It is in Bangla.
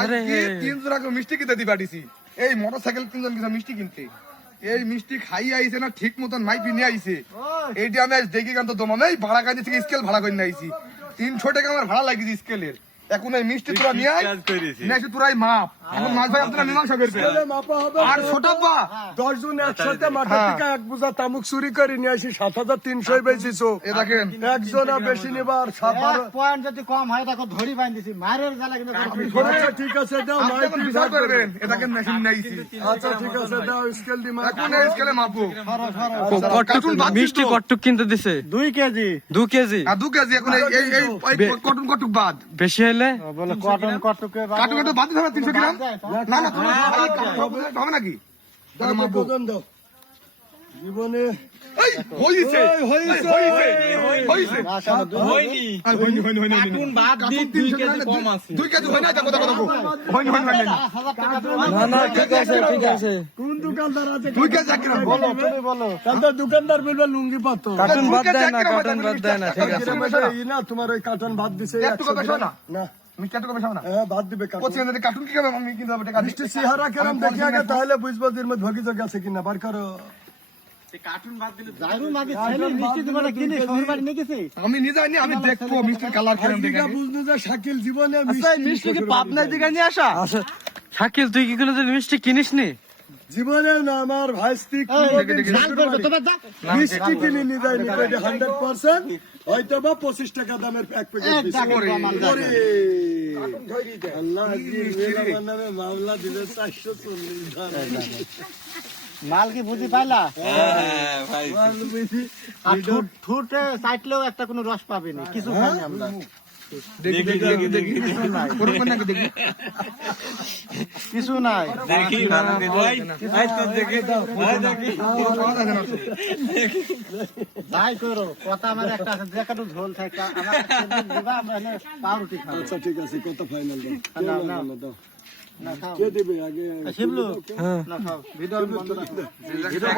আজকে 3 জোড়া মিষ্টি কিনতে দি পাঠিয়েছি। এই মোটরসাইকেল 3 জন গেছে মিষ্টি কিনতে। এই মিষ্টি খাই আইছে না ঠিক মতন মাইপি নিয়ে আইছে। এইটা আমি আজ দেখি কান্ত দম আমি ভাড়া কাজ থেকে স্কেল ভাড়া করে নিয়ে আইছি। 300 টাকা আমার ভাড়া লাগিয়েছে স্কেলের। এখন এই মিষ্টি তোরা নিয়ে আই নিয়ে এসে তোরাই মাপ। এখন মাছ ভাই আপনারা মীমাংসা করবে। আর ছোট পা 10 জন একসাথে মাঠের থেকে এক বোঝা তামুক চুরি করে নিয়ে আসি 7300 বেচিছো। এ দেখেন একজনা বেশি নিবার 12 পয়েন্ট যদি কম হয় তাকে ধরি বাঁধিছি মারের জ্বালা কিন্তু আচ্ছা ঠিক আছে দাও আপনি এখন বিচার করবেন। এ দেখেন মেশিন নাইছি। আচ্ছা ঠিক আছে দাও স্কেল দি মার। এখন এই স্কেলে মাপবো। কটুক মিষ্টি কটুক কিনতে দিছে 2 কেজি 2 কেজি আর 2 কেজি এখন এই কটন কটুক বাদ। বেশি হলে বলে কটন কটকে কাটু কাটু বাদ দিতে হবে 300 গ্রাম। না না তোমার হবে নাকি? তাহলে মাপবো। দাও জীবনে এই হইছে হইছে। হইছে হয়নি হয়নি কার্টুন বাদ দি 2 কেজি কম আছে 2 কেজি হয় না তা কথা কথা হয়নি 1000 টাকা না না ঠিক আছে ঠিক আছে কোন দোকানদার আছে 2 কেজি এক গ্রাম বলো তুমি বলো তাহলে দোকানদার বলবে লুঙ্গি পাতো কার্টুন বাদ দেয় না কার্টুন বাদ দেয় না ঠিক আছে এই না তোমার ওই কার্টন বাদ দিছে একটু কবে শোনা না মিষ্টি একটু কবে শোনা হ্যাঁ বাদ দিবে কার্টন পচিয়ে যদি কার্টুন কি খাবে আমি কিনতে হবে টাকা মিষ্টি চেহারা কেরম দেখি আগে তাহলে বুঝবো এর মধ্যে ভগি জগ আছে কিনা বার করো জাইরু মাগে ছেলে মিষ্টি তোমার কিনে শহর বাড়ি নিয়ে গেছে আমি নিজে আনি আমি দেখবো মিষ্টির কালার কেমন দেখে আজকে বুঝলো যে শাকিল জীবনে মিষ্টি কি পাবনার দিকে নিয়ে আসা আচ্ছা শাকিল তুই কি কোনোদিন মিষ্টি কিনিস নি জীবনে না আমার ভাইস্তি ঝাল করবে তোমার যা মিষ্টি কিনে নিয়ে যায় নি 100% হয়তো বা 25 টাকা দামের এক প্যাকেট দিছে ওরে আল্লাহ আজকের মেলা নামে মামলা দিলে 440 মাল কি বুঝি পাইলা আর ঠুটে চাইটলেও একটা কোনো রস পাবেনি কিছু খাইনি আমরা দেখি করবেন নাকি দেখি কিছু নাই দেখি ভালো এই তো দেখি দাও দেখি যাই করো কথা আমার একটা আছে যে কাটু ঝোল থাকে আমার দিবা আমরা এনে পাউরুটি খাবো আচ্ছা ঠিক আছে কত ফাইনাল না, না। দাও না খাও কে দিবে আগে শিবলু না খাও ভিডিও বন্ধ রাখো